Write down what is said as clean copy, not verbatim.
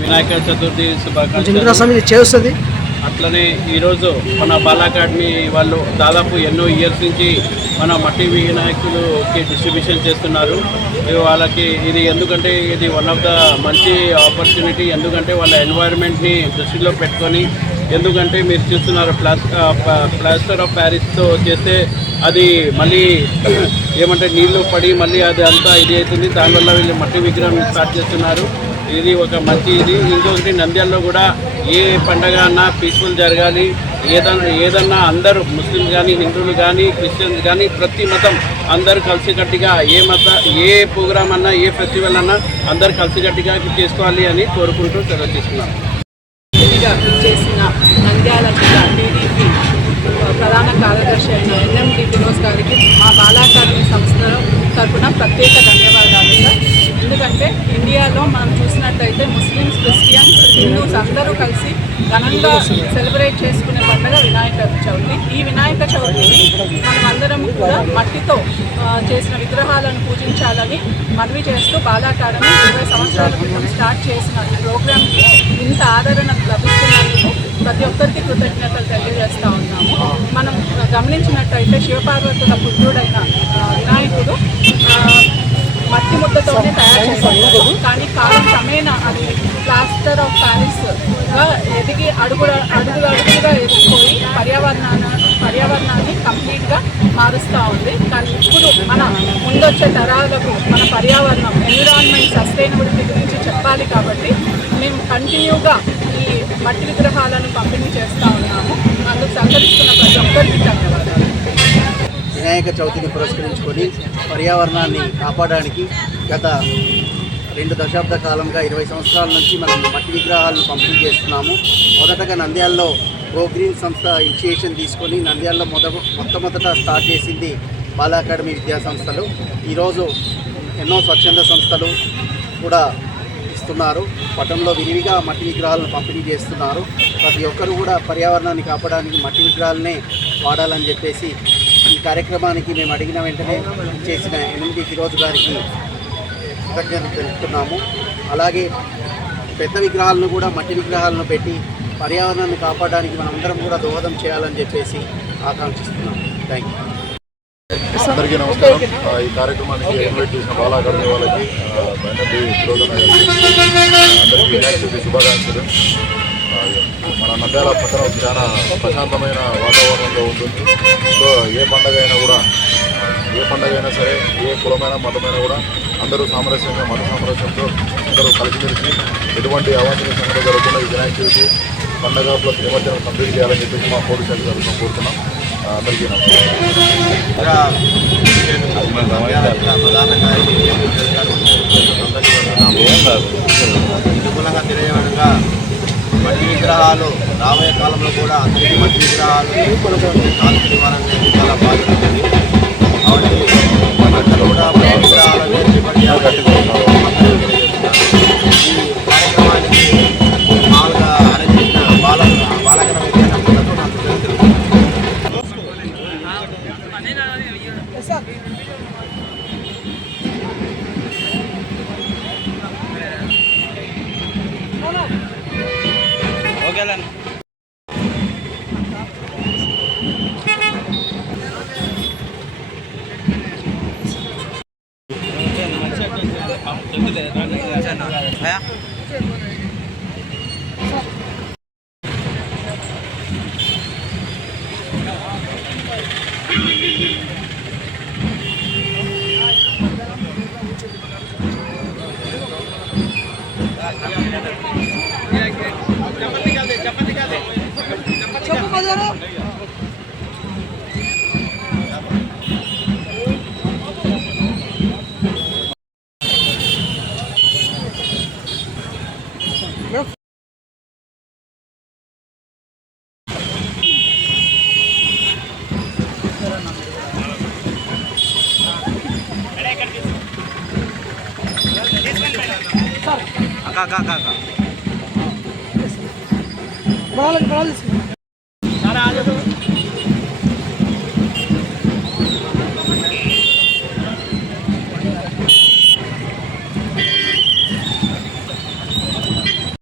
వినాయక చతుర్థి శుభాకాంక్షలు చేస్తుంది. అట్లనే ఈరోజు మన బాలా అకాడమీ వాళ్ళు దాదాపు ఎన్నో ఇయర్స్ నుంచి మన మట్టి వినాయకులకి డిస్ట్రిబ్యూషన్ చేస్తున్నారు. వాళ్ళకి ఇది ఎందుకంటే ఇది వన్ ఆఫ్ ద మంచి ఆపర్చునిటీ. ఎందుకంటే వాళ్ళ ఎన్వైరన్మెంట్ని దృష్టిలో పెట్టుకొని, ఎందుకంటే మీరు చూస్తున్నారు ప్లాస్టర్ ఆఫ్ ప్యారిస్తో చేస్తే అది మళ్ళీ ఏమంటే నీళ్లు పడి మళ్ళీ అది అంతా ఇది అవుతుంది. దానివల్ల వీళ్ళు మట్టి విగ్రహం స్టార్ట్ చేస్తున్నారు. ఇది ఒక మంచి ఇది. ఇంకొకటి నంద్యాలలో కూడా ఏ పండగ అన్నా పీస్ఫుల్ జరగాలి. ఏదన్నా అందరూ ముస్లిమ్స్ కానీ, హిందువులు కానీ, క్రిస్టియన్స్ కానీ ప్రతి మతం అందరూ కలిసికట్టుగా ఏ ప్రోగ్రామ్ అన్నా, ఏ ఫెస్టివల్ అన్నా అందరూ కలిసికట్టుగా చేసుకోవాలి అని కోరుకుంటూ సెలవు తీసుకున్నాను. చేసిన నంద్యాల జిల్లా టీడీపీ ప్రధాన కార్యదర్శి అయిన ఎన్ఎండి ఫిరోజ్ గారికి మా బాలా అకాడమీ సంస్థ తరఫున ప్రత్యేక ధన్యవాదాలు సార్. ఎందుకంటే ఇండియాలో మనం చూసినట్టయితే ముస్లిమ్స్, క్రిస్టియన్స్, హిందూస్ అందరూ కలిసి ఘనంగా సెలబ్రేట్ చేసుకునే పండుగ వినాయక చవితి. ఈ వినాయక చవితిని మనం అందరం కూడా మట్టితో చేసిన విగ్రహాలను పూజించాలని మనవి చేస్తూ బాలా అకాడమీ 20 సంవత్సరాల క్రితం స్టార్ట్ చేసిన ఈ ప్రోగ్రామ్కి ఇంత ఆదరణ లభిస్తున్నందుకు ప్రతి ఒక్కరికి కృతజ్ఞతలు తెలియజేస్తూ ఉన్నాము. మనం గమనించినట్టయితే శివపార్వతుల పుత్రుడైన వినాయకుడు మట్టి ముద్దతోనే తయారు చేశారు. కానీ కాలం క్రమేణా అది ప్లాస్టర్ ఆఫ్ ప్యారిస్గా ఎదిగి అడుగులుగా ఎదిగిపోయి పర్యావరణాన్ని కంప్లీట్గా మారుస్తూ ఉంది. కానీ ఇప్పుడు మన ముందొచ్చే తరాలకు మన పర్యావరణం, ఎన్విరాన్మెంట్, సస్టైనబిలిటీ గురించి చెప్పాలి. కాబట్టి మేము కంటిన్యూగా ఈ మట్టి విగ్రహాలను పంపిణీ చేస్తూ ఉన్నాము. అందుకు సహకరిస్తున్న ప్రతి ఒక్కరికి ధన్యవాదాలు. వినాయక చవితిని పురస్కరించుకొని పర్యావరణాన్ని కాపాడడానికి గత 2 దశాబ్ద కాలంగా 20 సంవత్సరాల నుంచి మనం మట్టి విగ్రహాలను పంపిణీ చేస్తున్నాము. మొదటగా నంద్యాలలో గో గ్రీన్ సంస్థ ఇనిషియేషన్ తీసుకొని నంద్యాలలో మొట్టమొదట స్టార్ట్ చేసింది బాలా అకాడమీ విద్యా సంస్థలు. ఈరోజు ఎన్నో స్వచ్ఛంద సంస్థలు కూడా ఇస్తున్నారు. పట్టణంలో విరివిగా మట్టి విగ్రహాలను పంపిణీ చేస్తున్నారు. ప్రతి ఒక్కరు కూడా పర్యావరణాన్ని కాపాడడానికి మట్టి విగ్రహాలనే వాడాలని చెప్పేసి ఈ కార్యక్రమానికి మేము అడిగిన వెంటనే చేసిన ఎన్ఎండి ఫిరోజ్ గారికి కృతజ్ఞతలు తెలుపుతున్నాము. అలాగే పెద్ద విగ్రహాలను కూడా మట్టి విగ్రహాలను పెట్టి పర్యావరణాన్ని కాపాడడానికి మనందరం కూడా దోహదం చేయాలని చెప్పేసి ఆకాంక్షిస్తున్నాము. Thank you. అందరికీ నమస్కారం. ఈ కార్యక్రమానికి ఇన్వైట్ చేసిన బాలా అకాడమీ వాళ్ళకి ఎన్ఎండి ఫిరోజ్ అందరికీ వినాయక చవితి శుభాకాంక్షలు. మన నంద్యాల పట్టణం చాలా ప్రశాంతమైన వాతావరణంలో ఉంటుంది. సో ఏ పండగ అయినా సరే, ఏ కులమైన మతమైనా కూడా అందరూ సామరస్యంగా, మత సామరస్యంతో అందరూ కలిసిమెలిసి ఎటువంటి అవాంఛనీయ సంఘటన జరగకుండా ఈ వినాయక చవితి పండగ ప్లస్ నిమజ్జనం కంప్లీట్ చేయాలని చెప్పేసి మా పోలీస్ శాఖ తరఫున కోరుతున్నాం. అందరికీ అనుకూలంగా తెలియజేయడంగా మట్టి విగ్రహాలు రాబోయే కాలంలో కూడా అందరికీ మట్టి విగ్రహాలు కాల్చి నివారణ చాలా బాధ్యత ఉంది. కాబట్టి మట్టిలో కూడా మట్టి విగ్రహాలు ఈ కార్యక్రమానికి మామూలుగా అరేంజ్ చేసిన బాలకర విద్యార్థులకు నాకు తెలుసు. Balik.